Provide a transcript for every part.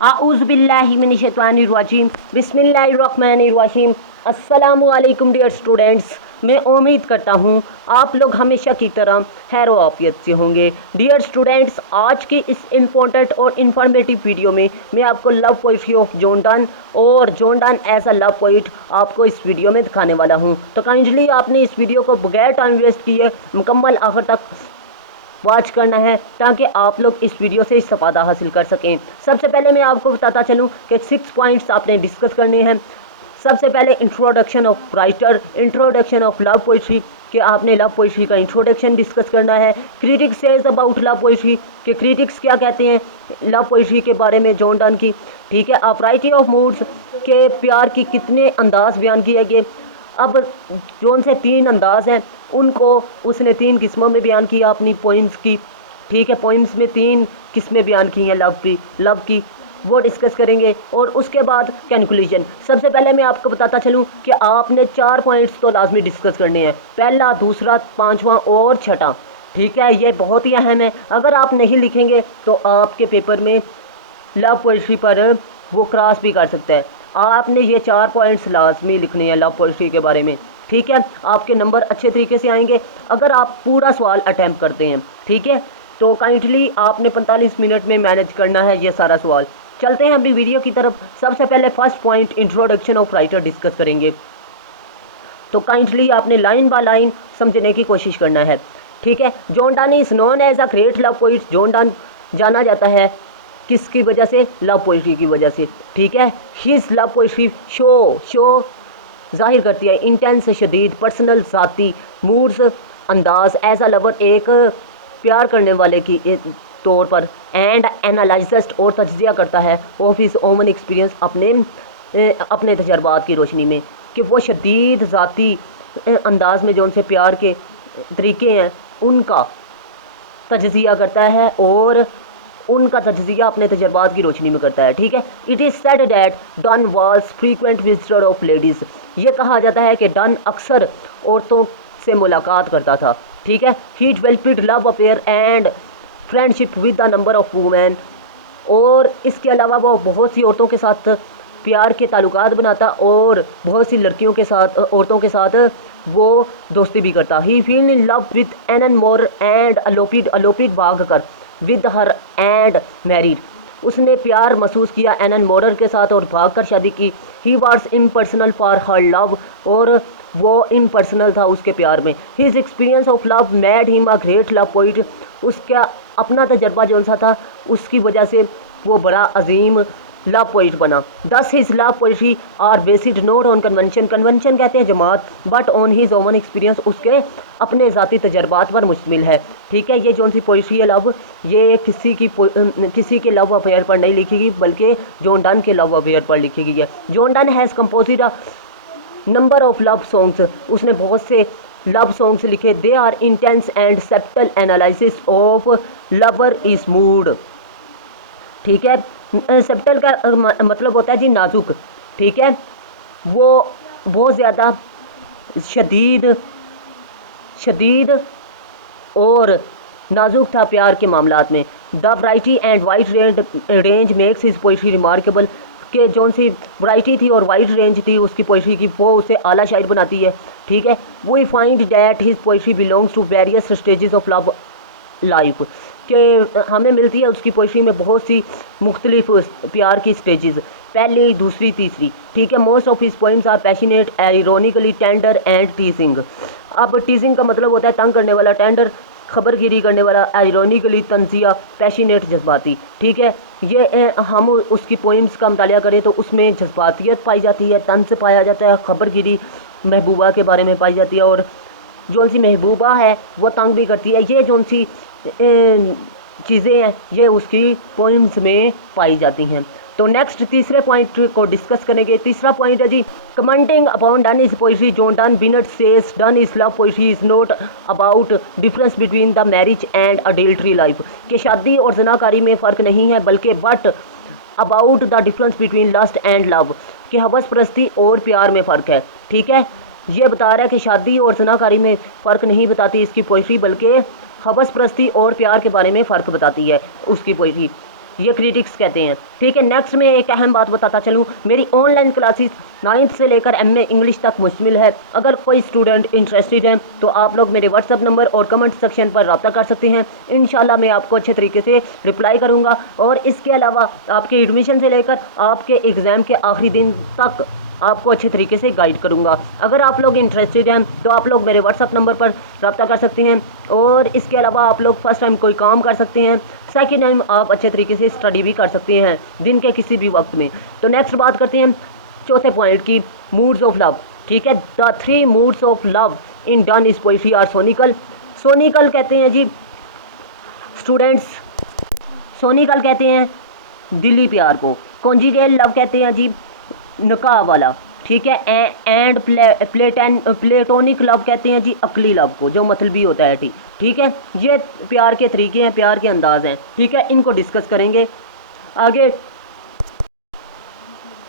आऊज़ु बिल्लाहि मिनश शैतानिर रजीम बिस्मिल्लाहिर रहमानिर रहीम। अस्सलामु अलैकुम डियर स्टूडेंट्स। मैं उम्मीद करता हूँ आप लोग हमेशा की तरह खैर व आफियत से होंगे। डियर स्टूडेंट्स, आज की इस इम्पोर्टेंट और इन्फॉर्मेटिव वीडियो में मैं आपको love poetry of John Donne और John Donne as a love poet आपको इस वीडियो में दिखाने वाला हूँ। तो काइंडली आपने इस वीडियो को बगैर टाइम वेस्ट किए मुकम्मल आखिर तक वॉच करना है ताकि आप लोग इस वीडियो से इस्तेफादा हासिल कर सकें। सबसे पहले मैं आपको बताता चलूँ कि 6 पॉइंट्स आपने डिस्कस करने हैं। सबसे पहले introduction of writer, introduction of love poetry कि आपने लव पोइट्री का इंट्रोडक्शन डिस्कस करना है। Critics says about love poetry कि क्रिटिक्स क्या कहते हैं लव पोइट्री के बारे में जॉन डन की। ठीक है, आप वैरायटी ऑफ मूड्स के प्यार की कितने अंदाज बयान किए गए। अब जोन से 3 अंदाज हैं उनको उसने 3 किस्मों में बयान किया अपनी पोइम्स की। ठीक है, पोइम्स में 3 किस्में बयान की हैं लव की, वो डिस्कस करेंगे। और उसके बाद कंक्लूजन। सबसे पहले मैं आपको बताता चलूँ कि आपने 4 पॉइंट्स तो लाजमी डिस्कस करने हैं, पहला, दूसरा, 5वां और छठा। ठीक है, ये बहुत ही अहम है। अगर आप नहीं लिखेंगे तो आपके पेपर में लव पोइट्री पर वो क्रॉस भी कर सकता है। आपने ये 4 पॉइंट्स लाजमी लिखने हैं लव पोइट्री के बारे में। ठीक है, आपके नंबर अच्छे तरीके से आएंगे अगर आप पूरा सवाल अटैम्प्ट करते हैं। ठीक है, तो काइंडली आपने 45 मिनट में मैनेज करना है ये सारा सवाल। चलते हैं अभी वीडियो की तरफ। सबसे पहले first point introduction of writer discuss करेंगे। तो काइंडली आपने लाइन बाय लाइन समझने की कोशिश करना है। ठीक है, John Donne is known as a great love poet. John Donne जाना जाता है किसकी वजह से? लव पोइट्री की वजह से। ठीक है, हिज लव पोइट्री शो जाहिर करती है इंटेंस, शदीद, पर्सनल, ज़ाती मूड्स, अंदाज एज अ लवर एक प्यार करने वाले की तौर पर, एंड एनालाइजस्ट और तज्जिया करता है ऑफ हिज ओवन एक्सपीरियंस अपने तजर्बात की रोशनी में कि वो शदीद ज़ाती अंदाज में जो उनसे प्यार के तरीके हैं उनका तज्जिया करता है और उनका तज्जिया अपने तजर्बात की रोशनी में करता है। ठीक है, it is said that done was frequent visitor of ladies. ये कहा जाता है कि डन अक्सर औरतों से मुलाकात करता था। ठीक है, he developed love affair and friendship with the number of women. और इसके अलावा वो बहुत सी औरतों के साथ प्यार के ताल्लुकात बनाता और बहुत सी लड़कियों के साथ, औरतों के साथ वो दोस्ती भी करता। He feel in love with Anne More and eloped भाग कर विद हर एंड मैरिड। उसने प्यार महसूस किया एनन मोरर के साथ और भाग कर शादी की। He was impersonal for her love, और वो इम्पर्सनल था उसके प्यार में। His experience of love made him a great love poet. उसका अपना तजर्बा जो सा था उसकी वजह से वो बड़ा अजीम लव पोइट बना। Thus his love poetry are based not on convention, convention कहते हैं जमात, but on his own experience, उसके अपने ज़ाती तजर्बात पर मुश्तमिल है। ठीक है, ये जो सी पोइट्री है लव, ये किसी के लव अफेयर पर नहीं लिखी गई बल्कि जॉन डन के लव अफेयर पर लिखी गई है। John Donne has composed a number of love songs. उसने बहुत से लव सॉन्ग्स लिखे। They are intense and subtle analysis of lover is mood. ठीक है, सेप्टल का मतलब होता है जी नाजुक। ठीक है, वो बहुत ज़्यादा शदीद और नाजुक था प्यार के मामलात में। The variety and wide range makes his poetry remarkable, के जौन सी वैरायटी थी और वाइड रेंज थी उसकी पोइट्री की, वो उसे आला शायर बनाती है। ठीक है, we find that his poetry belongs to various stages of love life, कि हमें मिलती है उसकी पोइट्री में बहुत सी मुख्तलिफ प्यार की स्टेजेस, पहली, दूसरी, तीसरी। ठीक है, most of his poems are passionate, ironically tender and teasing. अब टीजिंग का मतलब होता है तंग करने वाला, टेंडर खबरगिरी करने वाला, आयरोनिकली तंजिया, पैशनेट जज्बाती। ठीक है, ये हम उसकी पोइम्स का मुतालिया करें तो उसमें जज्बातियत पाई जाती है, तंज पाया जाता है, खबरगिरी महबूबा के बारे में पाई जाती है, और जौन सी महबूबा है वो तंग भी करती है। ये जौन सी चीज़ें हैं ये उसकी पोइम्स में पाई जाती हैं। तो नेक्स्ट तीसरे पॉइंट को डिस्कस करेंगे। तीसरा पॉइंट है जी, commenting upon Donne is poetry, John Donne Bennett says Donne is love poetry is not about difference between the marriage and adultery life, कि शादी और जनाकारी में फ़र्क नहीं है बल्कि but about the difference between lust and love, कि हवस परस्ती और प्यार में फ़र्क है। ठीक है, ये बता रहा है कि शादी और जनाकारी में फ़र्क नहीं बताती इसकी पोइट्री बल्कि हवस परस्ती और प्यार के बारे में फ़र्क बताती है उसकी पोइट्री। ये क्रिटिक्स कहते हैं। ठीक है, नेक्स्ट में एक अहम बात बताता चलूँ, मेरी ऑनलाइन क्लासेस 9th से लेकर MA इंग्लिश तक मुश्तमिल है। अगर कोई स्टूडेंट इंटरेस्टेड है तो आप लोग मेरे व्हाट्सअप नंबर और कमेंट सेक्शन पर रब्ता कर सकते हैं। इंशाल्लाह मैं आपको अच्छे तरीके से रिप्लाई करूँगा, और इसके अलावा आपके एडमिशन से लेकर आपके एग्ज़ाम के आखिरी दिन तक आपको अच्छे तरीके से गाइड करूँगा। अगर आप लोग इंटरेस्टेड हैं तो आप लोग मेरे व्हाट्सअप नंबर पर रब्ता कर सकते हैं, और इसके अलावा आप लोग फर्स्ट टाइम कोई काम कर सकते हैं, सेकेंड टाइम आप अच्छे तरीके से स्टडी भी कर सकते हैं दिन के किसी भी वक्त में। तो नेक्स्ट बात करते हैं चौथे पॉइंट की, मूड्स ऑफ लव। ठीक है, the 3 moods of love in Donne is poetry are cynical. Cynical कहते हैं जी स्टूडेंट्स, सोनिकल कहते हैं दिली प्यार को, कॉन्जुगेल लव कहते हैं जी निकाह वाला। ठीक है, एंड प्लेटोनिक लव कहते हैं जी अकली लव को, जो मतलबी होता है। ठीक है, ये प्यार के तरीके हैं, प्यार के अंदाज हैं। ठीक है, इनको डिस्कस करेंगे आगे।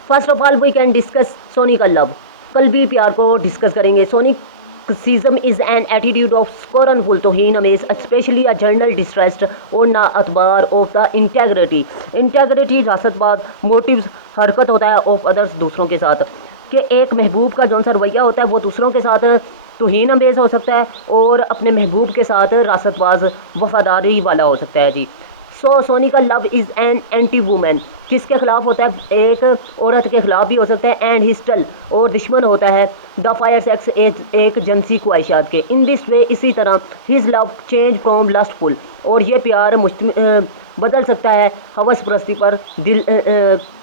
First of all we can discuss cynical love, कल्बी प्यार को डिस्कस करेंगे। Cynicism is an attitude of scornful तौहीन अमेज स्पेशली अ जनरल डिस्ट्रेस्ट और ना अतबार ऑफ द इंटेग्रिटी रासतबाद मोटिव्स हरकत होता है ऑफ अदर्स दूसरों के साथ, कि एक महबूब का जौन सा रवैया होता है वो दूसरों के साथ तौहीन अमेज हो सकता है और अपने महबूब के साथ रासतबाज वफादारी वाला हो सकता है जी। Cynical love is an anti women, किसके खिलाफ होता है, एक औरत के खिलाफ भी हो सकता है, एंड हिस्टल और दुश्मन होता है द फायर सेक्स एक जिनसी ख्वाहिशात के। इन दिस वे इसी तरह his love change from lustful, और ये प्यार बदल सकता है हवस परस्ती पर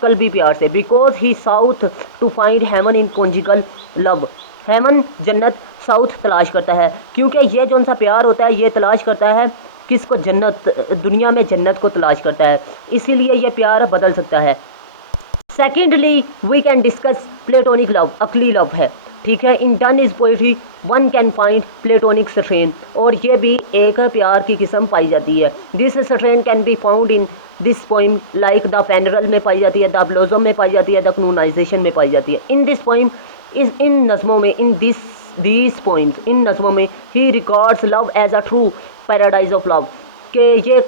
कल्बी प्यार से, because he sought to find heaven in conjugal love. Heaven जन्नत साउथ तलाश करता है, क्योंकि ये जौन सा प्यार होता है ये तलाश करता है किसको, जन्नत, दुनिया में जन्नत को तलाश करता है, इसीलिए ये प्यार बदल सकता है। Secondly we can discuss platonic love, अकली लव है। ठीक है, in Donne is poetry one can find platonic strain, और ये भी एक प्यार की किस्म पाई जाती है। This strain can be found in this poem like the funeral में पाई जाती है, द ब्लोजम में पाई जाती है, द कनूनाइजेशन में पाई जाती है। इन दिस पोइम इज इन नज़मों में, इन दिस पोइम्स इन नज़मों में he records love as a true paradise of love, कि ये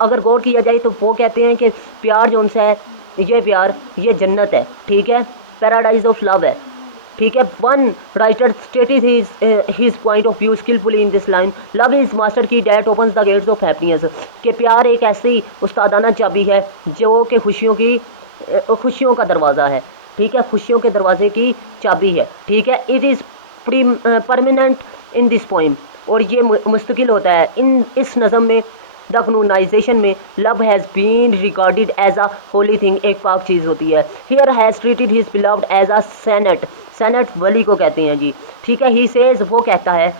अगर गौर किया जाए तो वो कहते हैं कि प्यार जो उनसे है ये प्यार ये जन्नत है। ठीक है, पैराडाइज ऑफ लव है। ठीक है, one writer stated his point of view skilfully in this line, love is master key that opens the gates of happiness, कि प्यार एक ऐसी उस्तादाना चाबी है जो कि खुशियों का दरवाज़ा है। ठीक है, खुशियों के दरवाजे की चाबी है। ठीक है, it is permanent in this poem, और ये मुस्तकिल होता है इस नज़म में। द कनूनाइजेशन में love has been recorded as a holy thing, एक पाक चीज़ होती है। Here has treated his beloved as a saint वली को कहते हैं जी। ठीक है, ही सेज, वो कहता है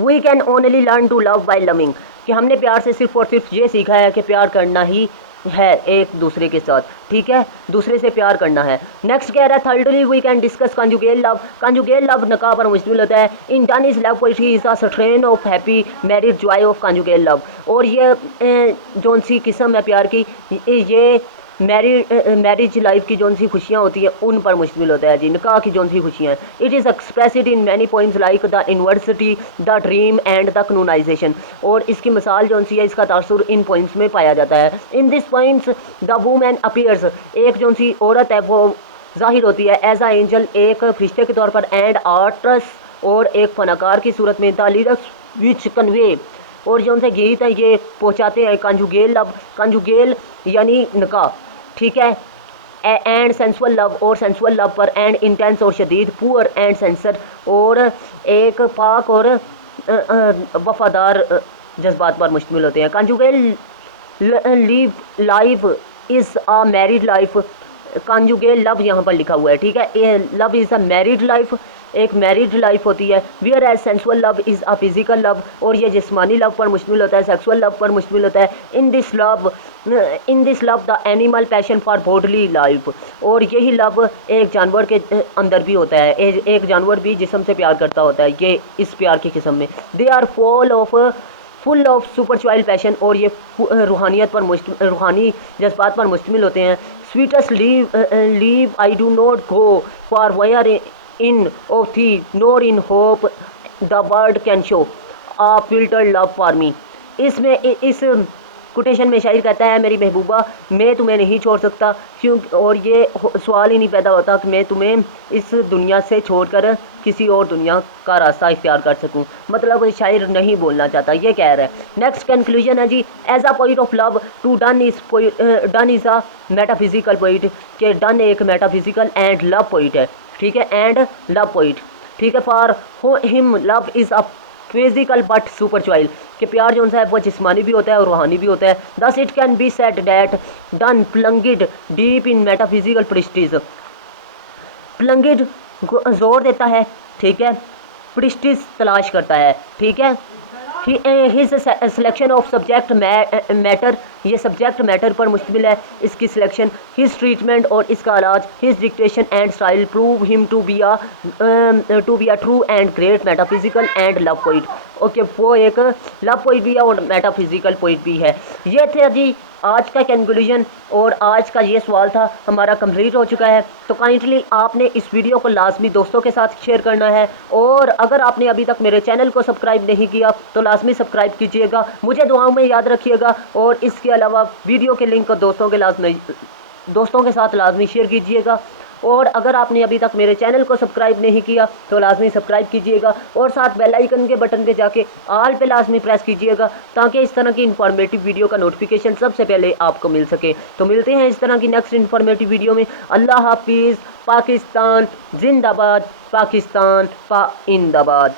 we can only learn to love by loving, कि हमने प्यार से सिर्फ और सिर्फ ये सीखा है कि प्यार करना ही है एक दूसरे के साथ। ठीक है, दूसरे से प्यार करना है। नेक्स्ट कह रहा है thirdly we can discuss conjugal love. Conjugal love निकाह पर मुश्तमिल होता है। In Donne is love poetry is a strain of happy married joy of conjugal love, और ये जौन सी किस्म है प्यार की, ये मैरिज लाइफ की जौन सी खुशियाँ होती हैं उन पर मुश्तमिल होता है जी, निकाह की जौन सी खुशियाँ हैं। It is expressed in many points like the university, the dream and the canonization, और इसकी मिसाल जौन सी है इसका तासुर इन पॉइंट्स में पाया जाता है। In this points the women appears, एक जौन सी औरत है वो ज़ाहिर होती है एज आ एंजल, एक फरिश्ते के तौर पर, एंड आर्ट्स, और एक फनाकार की सूरत में, द लिरिक्स विच कन्वे, और जो उनसे गीत है ये पहुँचाते हैं कंजुगेल लव, कंजुगेल यानी निकाह। ठीक है, एंड सेंसुअल लव, और सेंसुअल लव पर, एंड इंटेंस और शदीद, पुअर एंड सेंसर, और एक पाक और वफादार जज्बात पर मुश्तमिल होते हैं। Conjugal life is a married life, conjugal love यहाँ पर लिखा हुआ है। ठीक है, love is a married life, एक मैरिड लाइफ होती है। Whereas sensual love is a physical love, और ये जिस्मानी लव पर मुश्तमिल होता है, सेक्सुअल लव पर मुश्तमिल होता है। In this love the animal passion for bodily life, और यही लव एक जानवर के अंदर भी होता है, एक जानवर भी जिस्म से प्यार करता होता है, ये इस प्यार की किस्म में। They are full of spiritual passion, और ये रूहानियत पर रूहानी जज्बात पर मुश्तमिल होते हैं। Sweetest love I do not go for weariness of thee nor in hope the world can show a fitter love for me. इसमें इस कोटेशन में शायर कहता है, मेरी महबूबा मैं तुम्हें नहीं छोड़ सकता, क्यों, और ये सवाल ही नहीं पैदा होता कि मैं तुम्हें इस दुनिया से छोड़कर किसी और दुनिया का रास्ता इख्तियार कर सकूं। मतलब शायर नहीं बोलना चाहता, ये कह रहा है। नेक्स्ट कंक्लूजन है जी, as a poet of love to Donne is a metaphysical poet, के डन एक मेटाफिजिकल एंड लव पोइट है, ठीक है, एंड लव पोइट, ठीक है। For him love is a physical but spiritual, कि प्यार जो है वो जिस्मानी भी होता है और रूहानी भी होता है। Thus it can be said that Donne plunged deep in metaphysical prestige, plunged जोर देता है, ठीक है, प्रिस्टीज तलाश करता है, ठीक है। His selection of subject matter, ये सब्जेक्ट मैटर पर मुश्तमिल है इसकी सिलेक्शन। हिज ट्रीटमेंट और इसका इलाज, his diction and style prove him to be a true and great metaphysical and love poet. Okay, वो एक लव पोइट भी है और मेटाफिजिकल पोइट भी है। ये थे जी आज का कंक्लूजन, और आज का ये सवाल था हमारा कंप्लीट हो चुका है। तो काइंडली आपने इस वीडियो को लाजमी दोस्तों के साथ शेयर करना है, और अगर आपने अभी तक मेरे चैनल को सब्सक्राइब नहीं किया तो लाजमी सब्सक्राइब कीजिएगा, मुझे दुआओं में याद रखिएगा, और इसके अलावा वीडियो के लिंक को दोस्तों के साथ लाजमी शेयर कीजिएगा। और अगर आपने अभी तक मेरे चैनल को सब्सक्राइब नहीं किया तो लाजमी सब्सक्राइब कीजिएगा, और साथ बेल आइकन के बटन पे जाके ऑल पे लाजमी प्रेस कीजिएगा, ताकि इस तरह की इंफॉर्मेटिव वीडियो का नोटिफिकेशन सबसे पहले आपको मिल सके। तो मिलते हैं इस तरह की नेक्स्ट इंफॉर्मेटिव वीडियो में। अल्लाह हाफिज़। पाकिस्तान जिंदाबाद, पाकिस्तान पाइंदाबाद।